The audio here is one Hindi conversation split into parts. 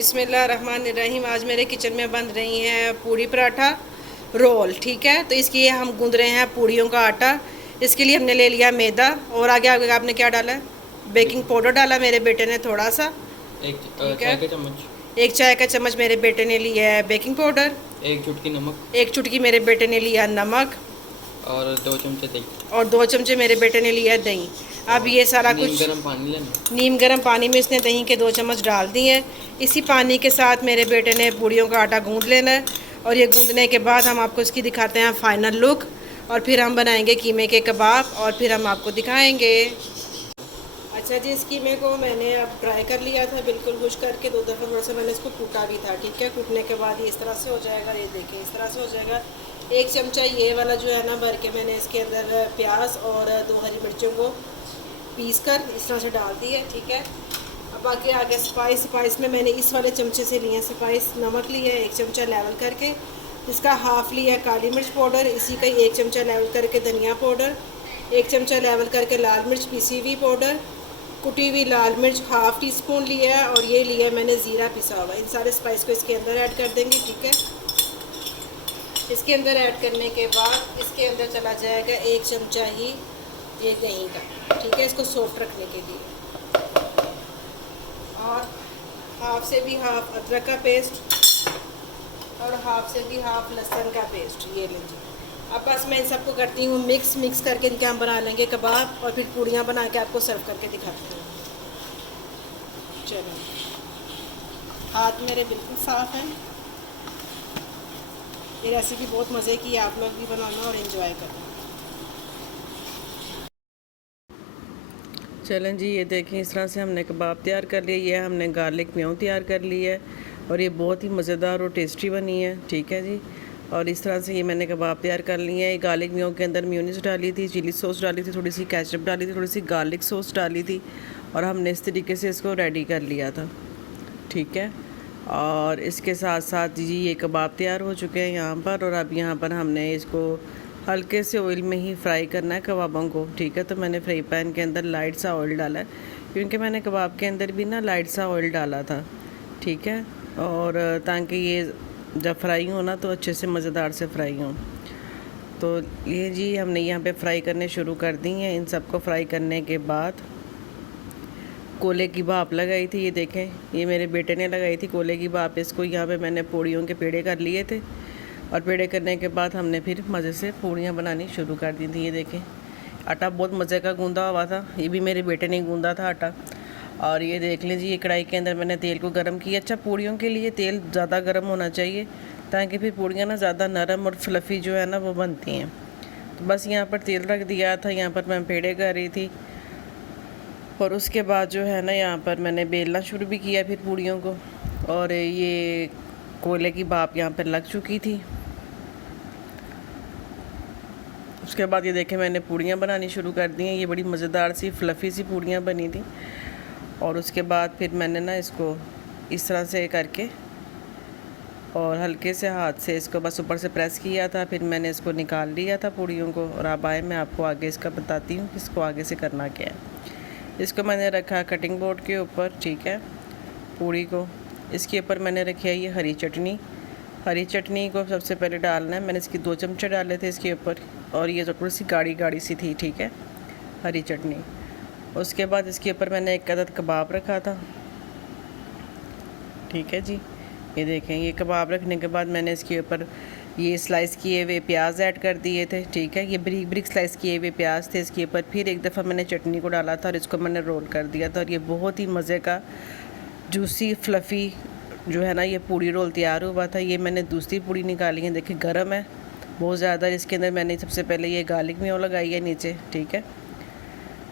बिस्मिल्लाहिर्रहमानिर्रहीम। आज मेरे किचन में बन रही हैं पूड़ी पराठा रोल। ठीक है, तो इसके लिए हम गूंद रहे हैं पूड़ियों का आटा। इसके लिए हमने ले लिया मैदा और आगे आगे आपने क्या डाला है? बेकिंग पाउडर डाला मेरे बेटे ने थोड़ा सा। एक ठीक चाय है, का चम्मच। 1 चाय का चम्मच मेरे बेटे ने लिया है बेकिंग पाउडर। एक चुटकी नमक। 1 चुटकी मेरे बेटे ने लिया नमक। और 2 चमचे दही। और 2 चमचे मेरे बेटे ने लिया दही। अब और ये सारा नीम कुछ गर्म पानी लेना। नीम गर्म पानी में इसने दही के 2 चम्मच डाल दिए हैं। इसी पानी के साथ मेरे बेटे ने पूड़ियों का आटा गूंद लेना है। और ये गूंदने के बाद हम आपको इसकी दिखाते हैं फाइनल लुक। और फिर हम बनाएंगे कीमे के कबाब और फिर हम आपको दिखाएंगे। अच्छा जी, इस कीमे को मैंने अब ट्राई कर लिया था बिल्कुल खुश करके 2 दफ़ा। थोड़ा सा मैंने इसको कूटा भी था। ठीक है, कूटने के बाद ये इस तरह से हो जाएगा। ये देखिए इस तरह से हो जाएगा। 1 चमचा ये वाला जो है ना भर के मैंने इसके अंदर प्याज और 2 हरी मिर्चों को पीस कर इस तरह से डाल दी है। ठीक है, अब बाकी आगे स्पाइस में मैंने इस वाले चमचे से लिए स्पाइस। नमक लिया है 1 चमचा लेवल करके, जिसका हाफ़ लिया है काली मिर्च पाउडर। इसी का 1 चमचा लेवल करके धनिया पाउडर, 1 चमचा लेवल करके लाल मिर्च पीसी हुई पाउडर, कुटी हुई लाल मिर्च हाफ़ टी स्पून लिया है। और ये लिया है मैंने ज़ीरा पिसा हुआ। इन सारे स्पाइस को इसके अंदर ऐड कर देंगे। ठीक है, इसके अंदर ऐड करने के बाद इसके अंदर चला जाएगा 1 चमचा ही ये दही का। ठीक है, इसको सॉफ्ट रखने के लिए। और हाफ से भी हाफ अदरक का पेस्ट और हाफ से भी हाफ लहसुन का पेस्ट ये लीजिए। अब बस मैं इन सबको करती हूँ मिक्स करके इनके हम बना लेंगे कबाब और फिर पूड़ियाँ बना के आपको सर्व करके दिखाती हूँ। चलो, हाथ मेरे बिल्कुल साफ़ हैं। ये रेसिपी बहुत मज़े की है, आप लोग भी बनाना और इन्जॉय करना। चलें जी, ये देखें इस तरह से हमने कबाब तैयार कर लिया। ये हमने गार्लिक म्यों तैयार कर ली है और ये बहुत ही मज़ेदार और टेस्टी बनी है। ठीक है जी, और इस तरह से ये मैंने कबाब तैयार कर लिए हैं। ये गार्लिक म्यों के अंदर म्योनीस डाली थी, चिली सॉस डाली थी, थोड़ी सी केचप डाली थी, थोड़ी सी गार्लिक सॉस डाली थी और हमने इस तरीके से इसको रेडी कर लिया था। ठीक है, और इसके साथ साथ जी ये कबाब तैयार हो चुके हैं यहाँ पर। और अब यहाँ पर हमने इसको हल्के से ऑयल में ही फ्राई करना है कबाबों को। ठीक है, तो मैंने फ्राई पैन के अंदर लाइट सा ऑयल डाला है, क्योंकि मैंने कबाब के अंदर भी ना लाइट सा ऑयल डाला था। ठीक है, और ताकि ये जब फ्राई हो ना तो अच्छे से मज़ेदार से फ्राई हो। तो ये जी हमने यहाँ पे फ्राई करने शुरू कर दी हैं। इन सबको फ्राई करने के बाद कोले की भाप लगाई थी। ये देखें, ये मेरे बेटे ने लगाई थी कोले की भाप। इसको यहाँ पे मैंने पूड़ियों के पेड़े कर लिए थे और पेड़े करने के बाद हमने फिर मज़े से पूड़ियाँ बनानी शुरू कर दी थी। ये देखें, आटा बहुत मज़े का गूंदा हुआ था। ये भी मेरे बेटे ने गूंदा था आटा। और ये देख लीजिए, ये कढ़ाई के अंदर मैंने तेल को गर्म किया। अच्छा, पूड़ियों के लिए तेल ज़्यादा गर्म होना चाहिए ताकि फिर पूड़ियाँ ना ज़्यादा नरम और फ्लफ़ी जो है ना वो बनती हैं। तो बस यहाँ पर तेल रख दिया था। यहाँ पर मैं पेड़े कर रही थी और उसके बाद जो है ना यहाँ पर मैंने बेलना शुरू भी किया फिर पूड़ियों को। और ये कोयले की भाप यहाँ पर लग चुकी थी। उसके बाद ये देखें, मैंने पूड़ियाँ बनानी शुरू कर दी हैं। ये बड़ी मज़ेदार सी फ्लफ़ी सी पूड़ियाँ बनी थी। और उसके बाद फिर मैंने ना इसको इस तरह से करके और हल्के से हाथ से इसको बस ऊपर से प्रेस किया था। फिर मैंने इसको निकाल लिया था पूड़ियों को। और अब आए मैं आपको आगे इसका बताती हूँ कि इसको आगे से करना क्या है। इसको मैंने रखा कटिंग बोर्ड के ऊपर। ठीक है, पूड़ी को इसके ऊपर मैंने रखी है ये हरी चटनी। हरी चटनी को सबसे पहले डालना है। मैंने इसकी 2 चमचे डाले थे इसके ऊपर और ये थोड़ी सी गाढ़ी गाढ़ी सी थी। ठीक है, हरी चटनी। उसके बाद इसके ऊपर मैंने एक अदद कबाब रखा था। ठीक है जी, ये देखें, ये कबाब रखने के बाद मैंने इसके ऊपर ये स्लाइस किए हुए प्याज ऐड कर दिए थे। ठीक है, ये ब्रिक ब्रिक स्लाइस किए हुए प्याज थे। इसके ऊपर फिर एक दफ़ा मैंने चटनी को डाला था और इसको मैंने रोल कर दिया था। और ये बहुत ही मज़े का जूसी फ्लफ़ी जो है ना ये पूड़ी रोल तैयार हुआ था। ये मैंने दूसरी पूड़ी निकाली है, देखिए गर्म है बहुत ज़्यादा। इसके अंदर मैंने सबसे पहले ये गार्लिक म्यों लगाई है नीचे। ठीक है,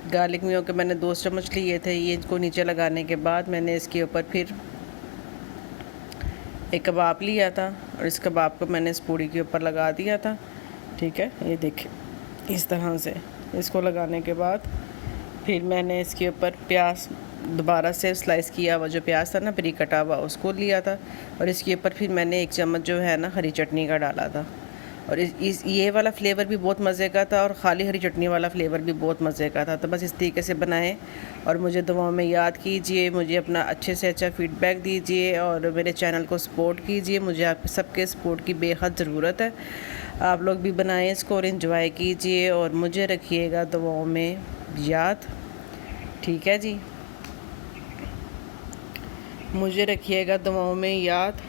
गार्लिक म्यों के मैंने 2 चम्मच लिए थे। ये इसको नीचे लगाने के बाद मैंने इसके ऊपर फिर एक कबाब लिया था और इस कबाब को मैंने इस पूड़ी के ऊपर लगा दिया था। ठीक है, ये देखिए इस तरह से इसको लगाने के बाद फिर मैंने इसके ऊपर प्याज दोबारा से स्लाइस किया हुआ जो प्याज था ना बारीक कटा हुआ उसको लिया था और इसके ऊपर फिर मैंने 1 चम्मच जो है ना हरी चटनी का डाला था। और ये वाला फ्लेवर भी बहुत मज़े का था और खाली हरी चटनी वाला फ्लेवर भी बहुत मज़े का था। तो बस इस तरीके से बनाएं और मुझे दुआओं में याद कीजिए, मुझे अपना अच्छे से अच्छा फ़ीडबैक दीजिए और मेरे चैनल को सपोर्ट कीजिए। मुझे आप सबके सपोर्ट की बेहद ज़रूरत है। आप लोग भी बनाएं इसको और इन्जॉय कीजिए और मुझे रखिएगा दुआओं में याद। ठीक है जी, मुझे रखिएगा दुआओं में याद।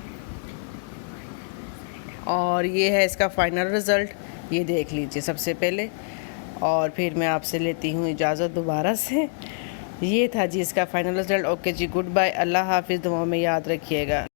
और ये है इसका फ़ाइनल रिज़ल्ट, ये देख लीजिए सबसे पहले और फिर मैं आपसे लेती हूँ इजाज़त दोबारा से। ये था जी इसका फ़ाइनल रिज़ल्ट। ओके जी, गुड बाय, अल्लाह हाफ़िज़, दुआओं में याद रखिएगा।